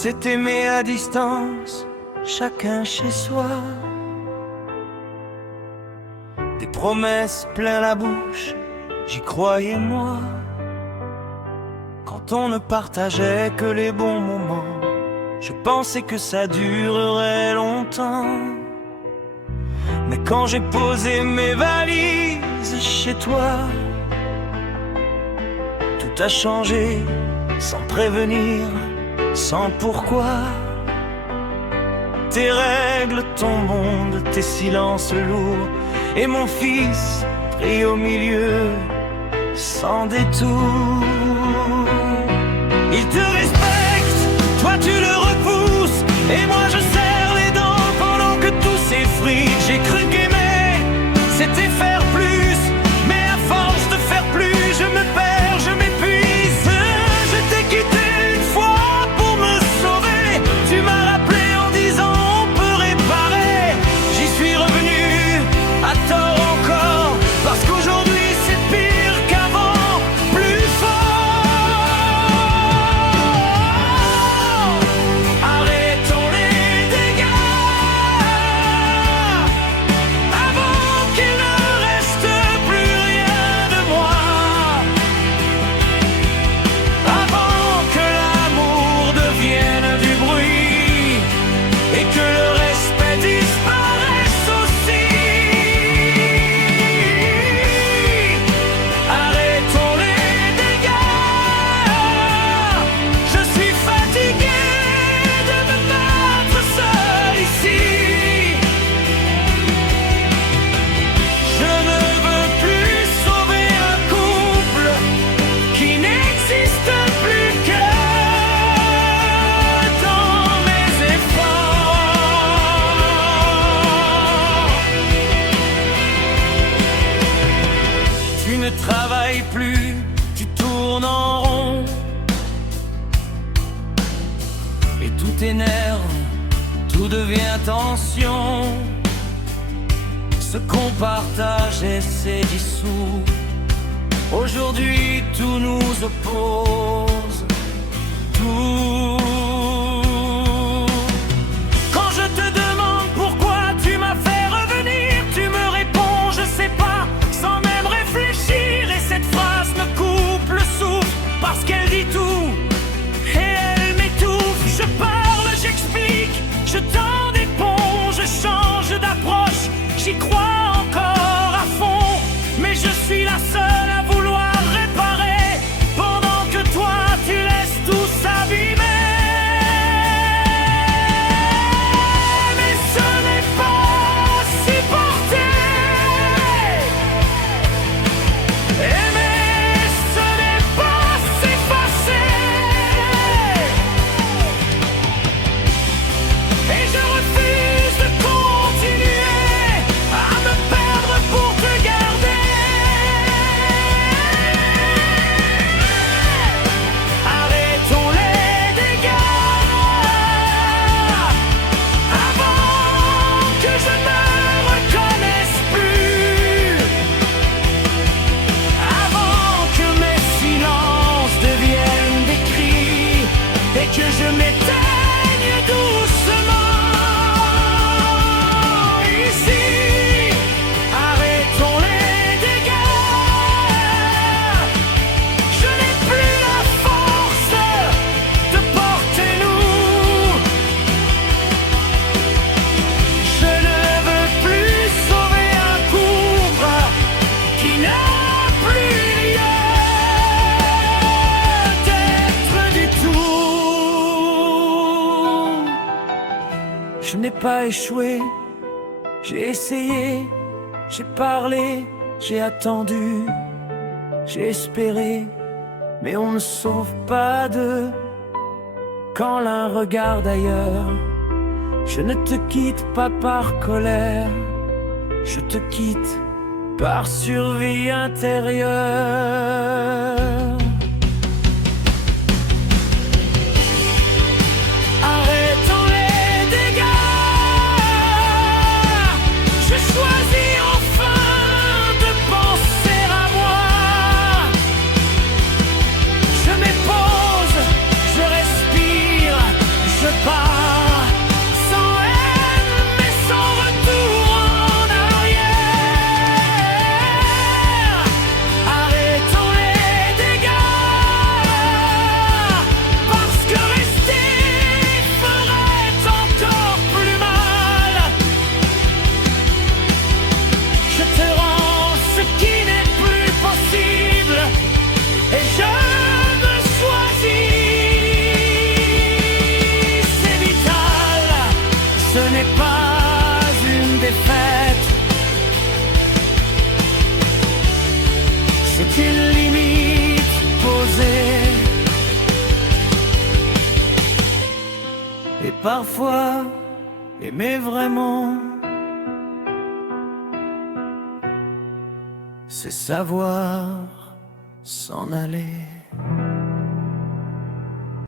s'est aimé à distance, chacun chez soi. Des promesses plein la bouche, j'y croyais moi. Quand on ne partageait que les bons moments, je pensais que ça durerait longtemps. Mais quand j'ai posé mes valises chez toi, tout a changé, sans prévenir, sans pourquoi. Tes règles, ton monde, tes silences lourds, et mon fils pris au milieu, sans détour. Il te respecte, toi tu le repousses, et moi je serre les dents pendant que tout s'effrite. J'ai cru qu'aimer, c'était faire plus, mais à force de faire plus, je me perds, je m'épuise. Je t'ai quitté une fois pour me sauver, tu m'as rappelé en disant on peut réparer. J'y suis revenu, à tort encore, parce qu'aujourd'hui c'est pire qu'avant, plus fort. Arrêtons les dégâts avant qu'il ne reste plus rien de moi, avant que l'amour devienne du bruit et que le respect disparaisse aussi. Arrêtons les dégâts, je suis fatigué de me battre seul ici. Je ne veux plus sauver un couple qui n'existe plus que dans mes efforts. Tu ne travailles plus, tu tournes en rond, et tout t'énerve, tout devient tension. Ce qu'on partageait s'est dissous. Aujourd'hui tout nous oppose, tout. Quand je te demande pourquoi tu m'as fait revenir, tu me réponds je sais pas, sans même réfléchir. Et cette phrase me coupe le souffle, parce qu'elle dit tout et elle m'étouffe. Je parle, j'explique, je tends des ponts, je change d'approche, j'y crois encore à fond. Mais je suis la seule à vouloir réparer, pendant que toi tu laisses tout s'abîmer. Mais ce n'est pas supporter. Aimer, ce n'est pas s'effacer. Et je refuse de continuer à me perdre pour te garder. Arrêtons les dégâts avant que je ne reconnaisse plus, avant que mes silences deviennent des cris et que je m'éteigne doucement. Ici, arrêtons les dégâts. Je n'ai plus la force de porter nous. Je ne veux plus sauver un couple qui n'a plus lieu d'être du tout. Je n'ai pas échoué, j'ai essayé, j'ai parlé, j'ai attendu, j'ai espéré, mais on ne sauve pas deux quand l'un regarde ailleurs. Je ne te quitte pas par colère, je te quitte par survie intérieure. Arrêtons les dégâts. Je choisis enfin de penser à moi. Je m'épose, je respire, défaite. C'est une limite posée. Et parfois, aimer vraiment, c'est savoir s'en aller.